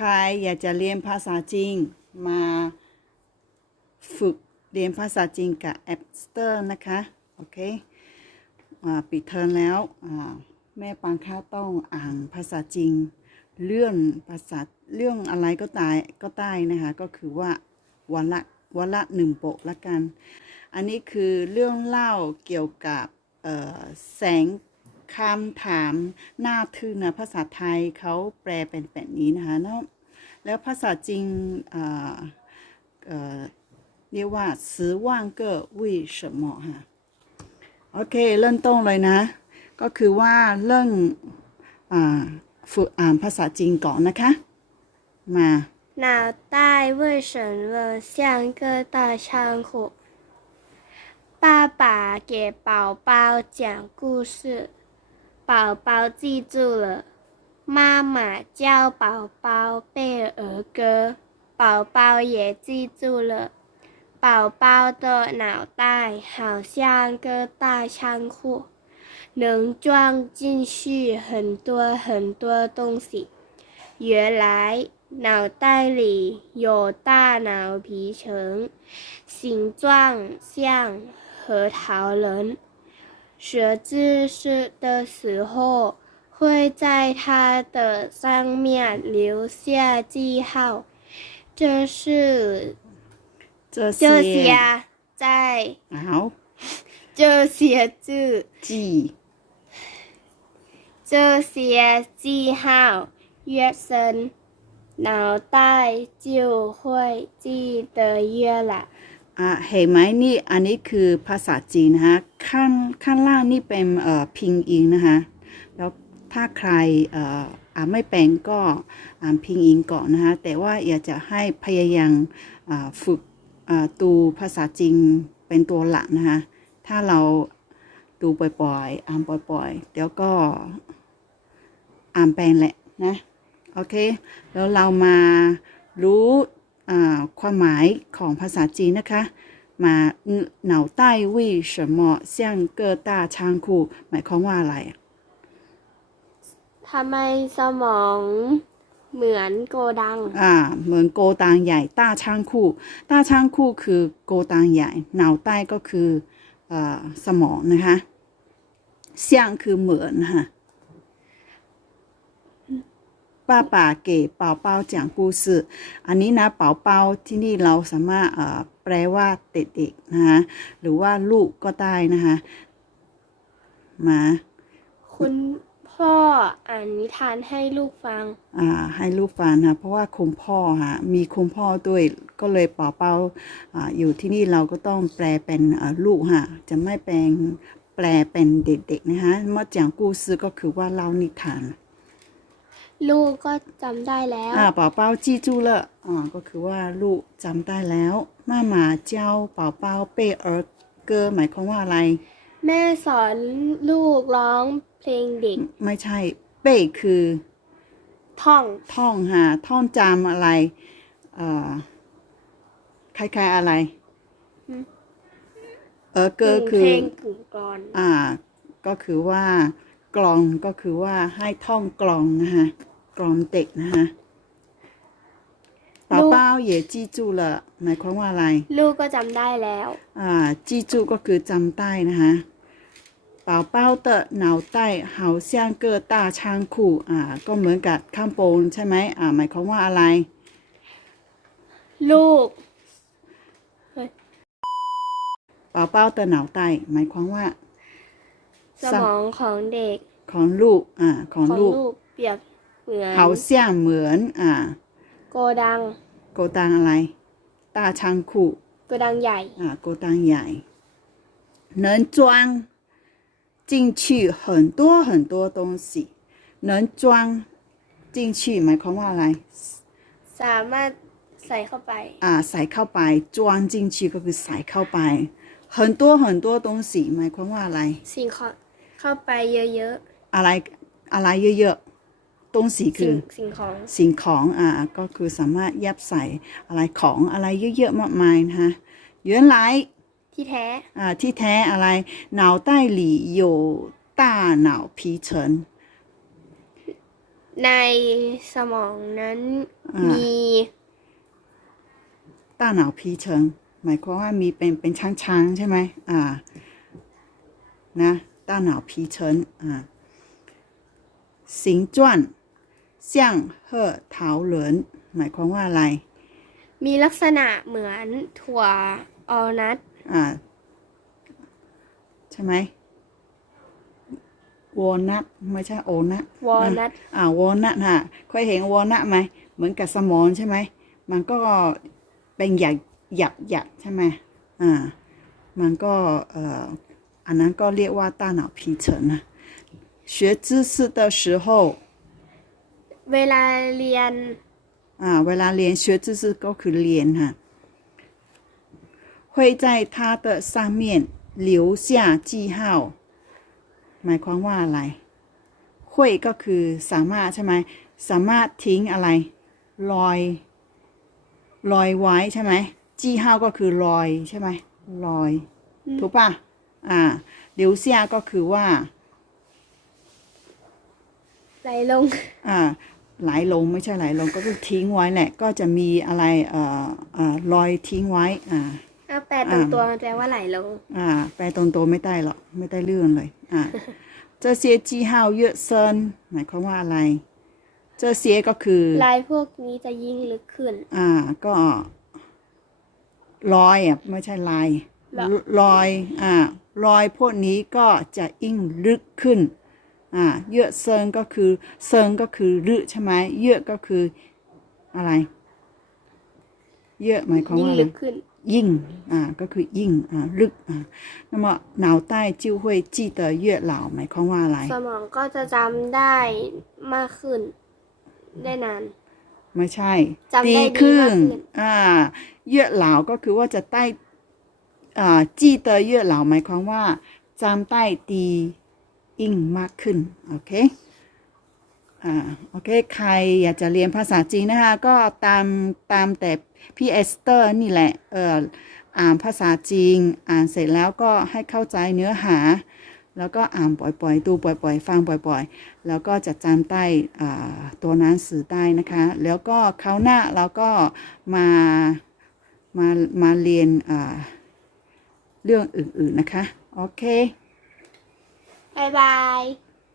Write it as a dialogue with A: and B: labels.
A: ใครอยากจะเรียนภาษาจีนมาฝึกเรียนภาษาจีนกับแอปสเตอร์นะคะ โอเคอปิดเทอมแล้วแม่ปังค่าต้องอ่านภาษาจีนเรื่องภาษาเรื่องอะไรก็ตายก็ได้นะคะ ก็คือว่าวันละวันละหนึ่งโปะละกัน อันนี้คือเรื่องเล่าเกี่ยวกับแสง คำถามหน้าทึ่งนะภาษาไทยเขาแปลเป็นแบบนี้นะคะแล้วแล้วภาษาจีนอ่าเอ่อเรียกว่า十万个为什么ฮะโอเค เริ่มต้นเลยนะ ก็คือว่าเรื่องอ่าฝึกอ่านภาษาจีนก่อนนะคะ มา
B: 脑袋为什么像个大仓库？爸爸给宝宝讲故事， 宝宝记住了。妈妈教宝宝背儿歌，宝宝也记住了。宝宝的脑袋好像个大仓库，能装进去很多很多东西。原来脑袋里有大脑皮层，形状像核桃仁。学知识的时候，会在它的上面留下记号，这是
A: 这些
B: 些在
A: 好
B: 这些字
A: 记
B: 这些记号越深，脑袋就会记得越牢。
A: อะเห็นไหมนี่อันนี้คือภาษาจีนนะคะข้างข้างล่างนี่เป็นเอ่อพิงอิงนะคะแล้วถ้าใครเอ่ออ่านไม่เป็นก็อ่านพิงอิงก่อนนะคะแต่ว่าอยากจะให้พยายามอ่ฝึกอ่าดูภาษาจีนเป็นตัวหลักนะคะถ้าเราดูบ่อยๆอ่านบ่อยๆเดี๋ยวก็อ่านเป็นแหละนะโอเคแล้วเรามารู้ ความหมายของภาษาจีนนะคะ มา脑袋为什么像个大仓库หมายความว่าอะไรอ่ะ
B: ทำไมสมองเหมือนโกดัง
A: อ่าเหมือนโกดังใหญ่ต้าช่างคู่ต้าช่างคู่คือโกดังใหญ่เหนาใต้ก็คือเอ่อสมองนะคะเสี่ยงคือเหมือนนะคะ ป้าป่าเก๋เป่าเป้า讲故事อันนี้นะเป่าเป้าที่นี่เราสามารถเอ่อแปลว่าเด็กๆนะคะหรือว่าลูกก็ได้นะคะมา
B: คุณพ่ออ่านนิทานให้ลูกฟัง
A: อ่าให้ลูกฟังนะเพราะว่าคุณพ่อฮะมีคุณพ่อด้วยก็เลยเป่าเป้าอ่าอยู่ที่นี่เราก็ต้องแปลเป็นอ่าลูกฮะจะไม่เป็นแปลเป็นเด็กๆนะคะเมื่อ讲故事ก็คือว่าเล่านิทาน
B: ลูกก็จำได้แล้ว
A: อ่าเป่าเป้าจีจู了อ่าก็คือว่าลูกจำได้แล้วมาหมาเจ้าเป่าเป้าเป้เอิร์เกอร์หมายความว่าอะไร
B: แม่สอนลูกร้องเพลงเด็ก
A: ไม่ใช่ เป้คือ
B: ท่อง
A: ท่องฮะท่องจำอะไรเอ่อคล้ายๆอะไร
B: อืม
A: เออเกอร์คือ
B: เพลงกลุ่มกรอน
A: อ่า ก็คือว่ากลองก็คือว่าให้ท่องกลองนะคะ กรอมเด็กนะคะเป่าเป้าเจี้จูละหมายความว่าอะไร
B: ลูกก็จำได้แล้ว
A: อ่าจี้จูก็คือจำได้นะคะเป่าเป้าเตะหนาวใต้เห่าเซียงเกอตาชางขู่อ่า ก็เหมือนกับข้างโปงใช่ไหมอ่า หมายความว่าอะไร
B: ลูก
A: เป่าเป้าเตะหนาวใต้หมายความว่า
B: สมองของเด็ก
A: ของลูกอ่าของลูก
B: เปียบ เหมือน
A: 好像เหมือน อ่า
B: โกดัง
A: โกดังอะไร大仓库
B: โกดังใหญ่
A: อ่าโกดังใหญ่能装进去很多很多东西能装进去หมายความว่าอะไร
B: สามารถใส่เข้าไป
A: อ่า ใส่เข้าไป装进去ก็คือใส่เข้าไป很多很多东西หมายความว่าอะไร
B: สิ่งของเข้าไปเยอะ
A: อะไรอะไรเยอะๆ 东西
B: ๆ
A: คื
B: สิ่ง
A: อ
B: สิ่งของ
A: สิ่งของอ่าก็คือสามารถยับใส่อะไรของอะไรเยอะๆมากมายนะคะ原来
B: ที่แท้
A: อ่าที่แท้อะไร脑袋里有大脑皮层
B: ในสมองนั้น
A: อ่ามี
B: มี
A: ต้าหนาวพีเฉิงหมายความว่ามีเป็นเป็นช้างช้างๆใช่ไหมอ่า นะต้าหนาวพีเฉิงอ่า 形状像鹤桃轮หมายความว่าอะไร
B: มีลักษณะเหมือนถั่วออลนัท
A: อ่า ใช่ไหมวอลนัทไม่ใช่โอนัท
B: วอลนัท
A: อ่าวอลนัทฮะเคยเห็นวอลนัทไหม เหมือนกับสมอนใช่ไหม มันก็เป็นหยักหยักหยักใช่ไหมอ่า มันก็เอ่ออันนั้นก็เรียกว่า大脑皮层นะ学知识的时候
B: เวลาเรียน
A: อ่า เวลาเรียน学知识ก็คือเรียนฮะ会在它的上面留下记号หมายความว่าอะไร会ก็คือสามารถใช่ไหม สามารถทิ้งอะไรรอยรอยไว้ใช่ไหมจีห้าก็คือรอยใช่ไหมรอย ถูกป่ะ อ่าเหลียวเซียก็คือว่า
B: ไหลลง
A: อ่า ไหลลงไม่ใช่ไหลลงก็คือทิ้งไว้แหละก็จะมีอะไรเอ่อเอ่อลอยทิ้งไว้อ่า
B: แปลตรงตัวมันแปลว่าไหลลง
A: อ่า แปลตรงตัวไม่ได้หรอกไม่ได้เรื่องเลยอ่าเจอเสียจีฮาวเยอะเซินหมายความว่าอะไร เจอเสียก็คือ
B: ลายพวกนี้จะยิ่งลึกขึ้น
A: อ่าก็ลอยอะไม่ใช่ลาย
B: ลอย
A: อ่าลอยพวกนี้ก็จะยิ่งลึกขึ้น อ่าเยอะเซิงก็คือเซิงก็คือลึกใช่ไหมเยอะก็คืออะไร เยอะหมายความ
B: ยิ่ง
A: ว่าอะไร
B: ลึกขึ้น
A: ยิ่งอ่าก็คือยิ่งอ่าลึกอ่า那么脑袋就会记得越老หมายความว่าอะไร
B: สมองก็จะจำได้มากขึ้น ได้นาน
A: ไม่ใช่
B: จำได้ดี
A: ขึ้
B: มาก
A: น
B: ขึ้น
A: อ่าเยื่อเหลาก็คือว่าจะได้อ่าจีเตอเยื่อเหลาหมายความว่าจำได้ดี ยิ่งมากขึ้น โอเค อ่า โอเค ใครอยากจะเรียนภาษาจีนนะคะ ก็ตามตามแต่พี่เอสเตอร์นี่แหละ เอออ่านภาษาจีน อ่านเสร็จแล้วก็ให้เข้าใจเนื้อหา แล้วก็อ่านบ่อยๆ ดูบ่อยๆ ฟังบ่อยๆ แล้วก็จะจำได้อ่าตัวนังสือได้นะคะ แล้วก็คราวหน้าเราก็มา มา มาเรียนอ่าเรื่องอื่นๆนะคะ โอเค
B: บายบาย